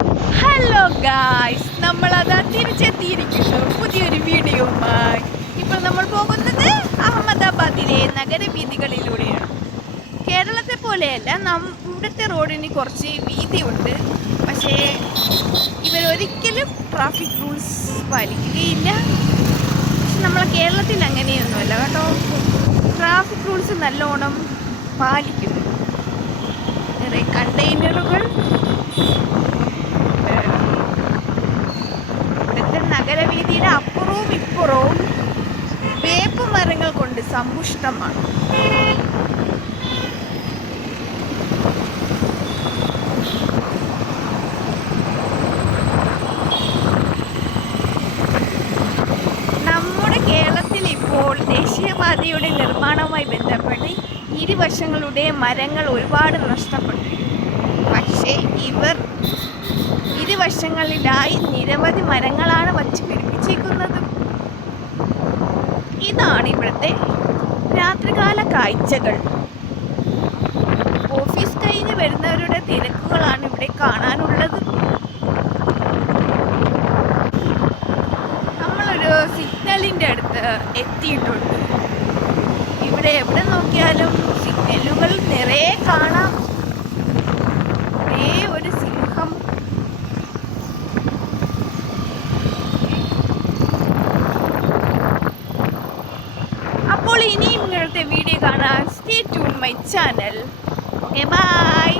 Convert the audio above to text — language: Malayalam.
ഹലോ ഗായ്സ്, നമ്മളതാ തിരിച്ചെത്തിയിരിക്കുന്നു പുതിയൊരു വീഡിയോയുമായി. ഇപ്പോൾ നമ്മൾ പോകുന്നത് അഹമ്മദാബാദിലെ നഗരവീഥികളിലൂടെയാണ്. കേരളത്തെ പോലെയല്ല, ഇവിടുത്തെ റോഡിന് കുറച്ച് വീതിയുണ്ട്. പക്ഷേ ഇവരൊരിക്കലും ട്രാഫിക് റൂൾസ് പാലിക്കുകയില്ല. പക്ഷെ നമ്മളെ കേരളത്തിൽ അങ്ങനെയൊന്നുമല്ല കേട്ടോ. ട്രാഫിക് റൂൾസ് നല്ലോണം പാലിക്കുന്നു. നിറയെ കണ്ടെയ്നറുകൾ, നഗരവീതിയുടെ അപ്പുറവും ഇപ്പുറവും വേപ്പ് മരങ്ങൾ കൊണ്ട് സമ്പുഷ്ടമാണ്. നമ്മുടെ കേരളത്തിൽ ഇപ്പോൾ ദേശീയപാതയുടെ നിർമ്മാണവുമായി ബന്ധപ്പെട്ട് ഇരുവശങ്ങളുടെ മരങ്ങൾ ഒരുപാട് നഷ്ടപ്പെട്ടു. പക്ഷേ ഇവർ ഇരുവശങ്ങളിലായി നിരവധി മരങ്ങളാണ് വച്ച് പിടിപ്പിച്ചിരിക്കുന്നത്. ഇതാണ് ഇവിടുത്തെ രാത്രികാല കാഴ്ചകൾ. ഓഫീസ് കഴിഞ്ഞ് വരുന്നവരുടെ തിരക്കുകളാണ് ഇവിടെ കാണാനുള്ളത്. നമ്മളൊരു സിഗ്നലിൻ്റെ അടുത്ത് എത്തിയിട്ടുണ്ട്. ഇവിടെ എവിടെ നോക്കിയാലും സിഗ്നലുകൾ നിറയെ കാണാം. ഒരു സിംഹം. അപ്പോൾ ഇനിയും ഇങ്ങനത്തെ വീഡിയോ കാണാൻ stay tune my channel. Okay, by.